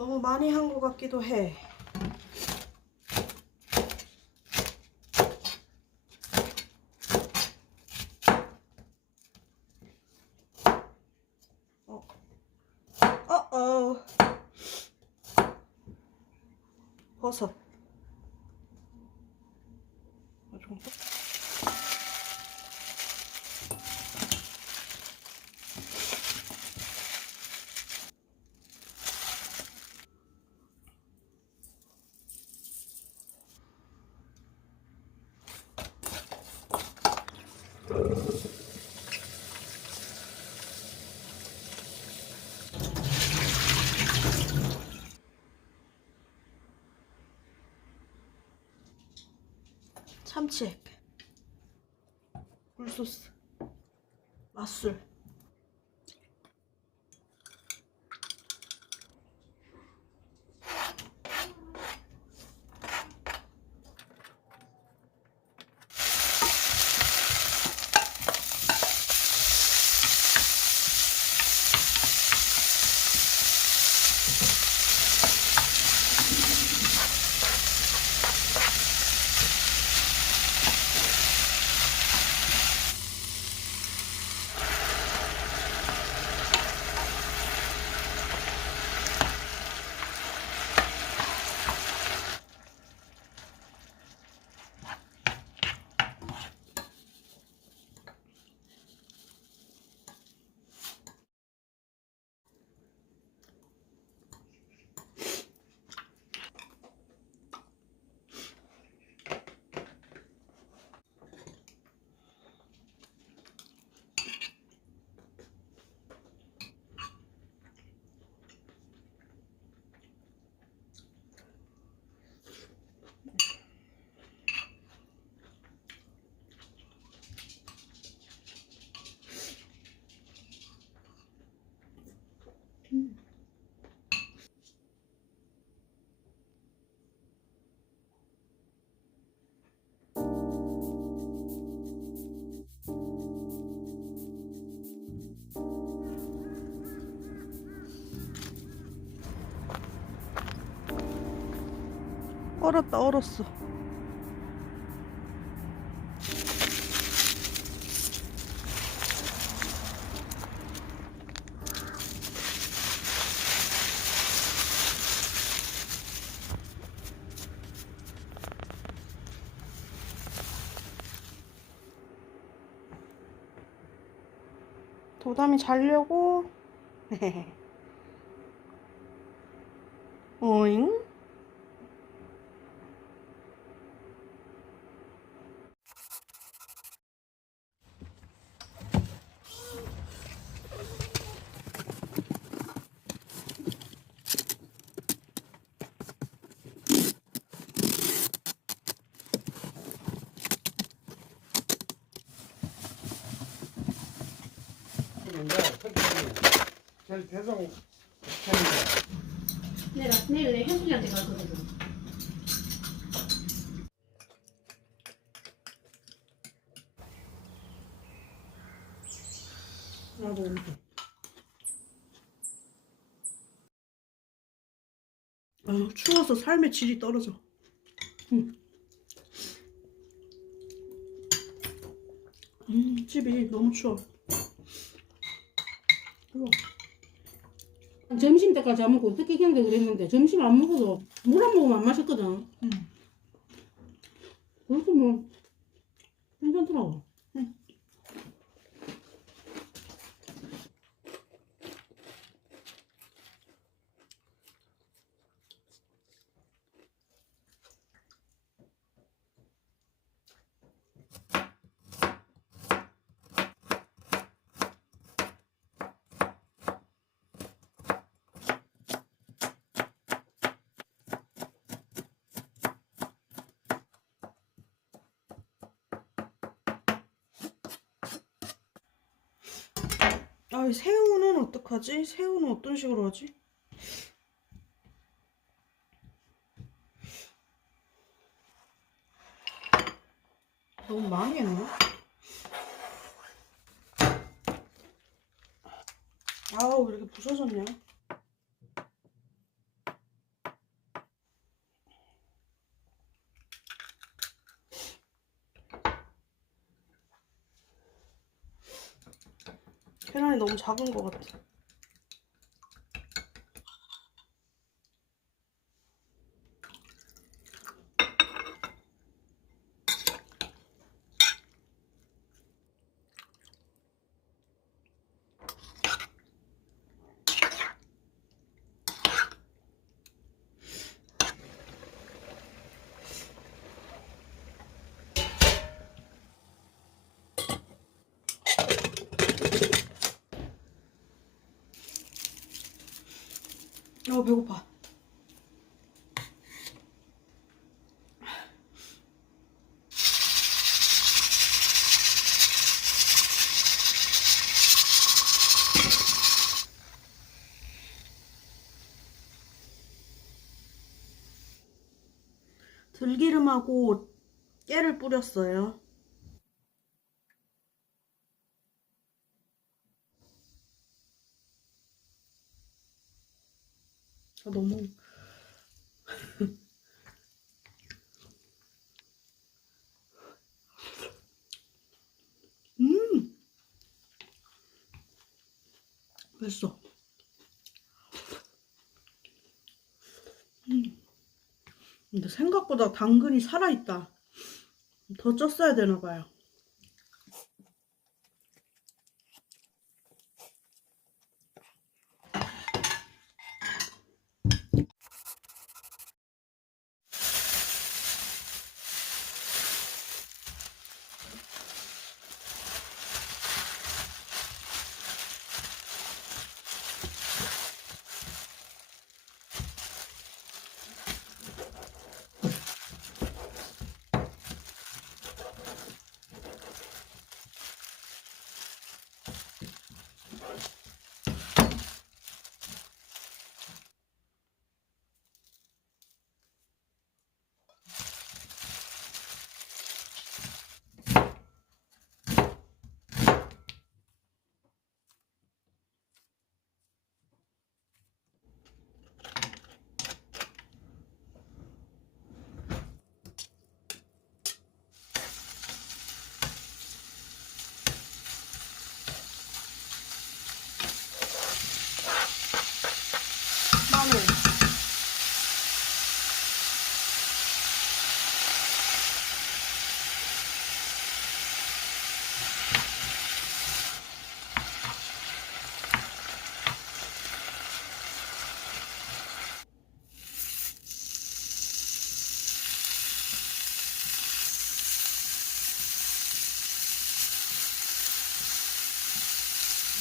너무 많이 한 것 같기도 해. 버섯. 이 정도? 참치액, 굴소스, 맛술. 얼었다, 얼었어. 도담이 자려고. 어잉? 제일 대성 내일 내 현숙이한테 가거든. 나도 이렇게. 추워서 삶의 질이 떨어져. 집이 너무 추워. 이거. 점심 때까지 안 먹고 어떻게 견뎌 그랬는데 점심 안 먹어도 물 안 먹으면 안 맛있거든. 그래서 뭐 괜찮더라고. 아, 이 새우는 어떡하지? 새우는 어떤 식으로 하지? 너무 많이 했나? 아우, 왜 이렇게 부서졌냐? 계란이 너무 작은 것 같아. 배고파. 들기름하고 깨를 뿌렸어요. 너무 맛있어. 근데 생각보다 당근이 살아있다. 더 쪘어야 되나 봐요. 마늘.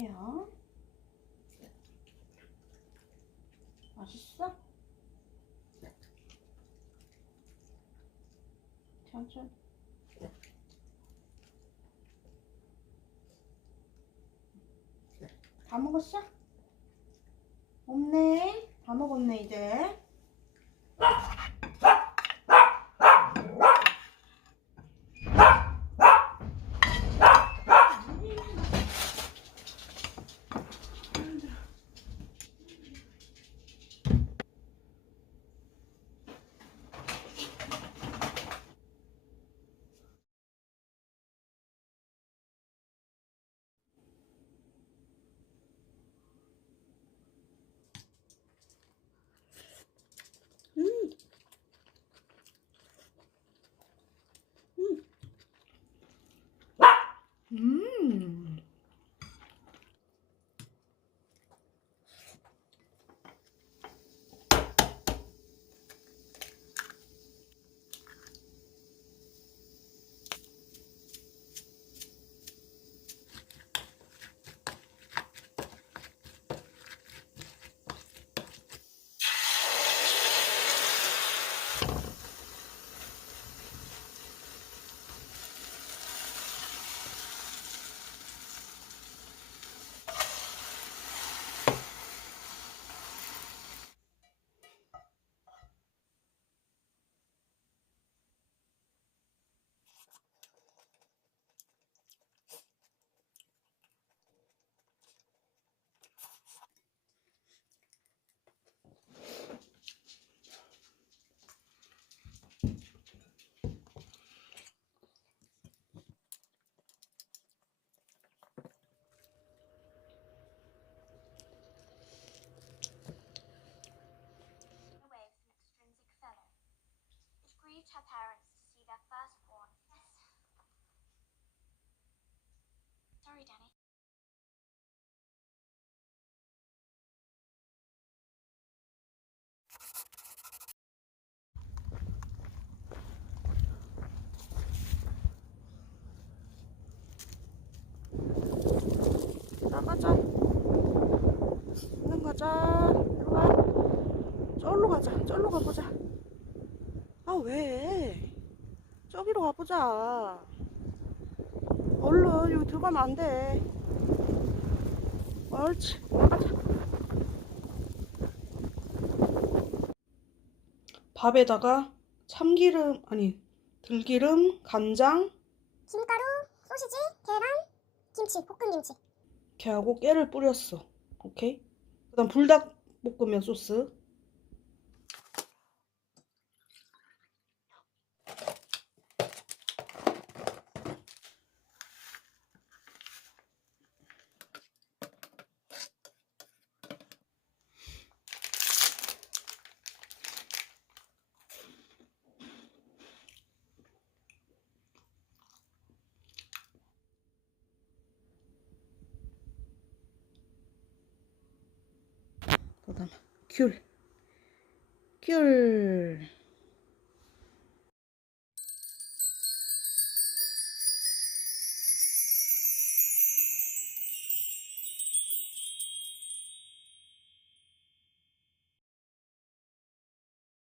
뭐야? 맛있어? 천천히. 다 먹었어? 없네. 다 먹었네 이제. her parents to see their firstborn. Yes. Sorry, Danny. 나가자. 얼른 가자. 이리 와. 저기로 가자. 저기로 가보자. 아, 왜? 저기로 가보자. 얼른 여기 들어가면 안 돼. 옳지. 나가자. 밥에다가 참기름, 아니, 들기름, 간장, 김가루, 소시지, 계란, 김치, 볶은 김치. 걔하고 깨를 뿌렸어. 오케이? 그다음 불닭볶음면 소스. 그다음 귤.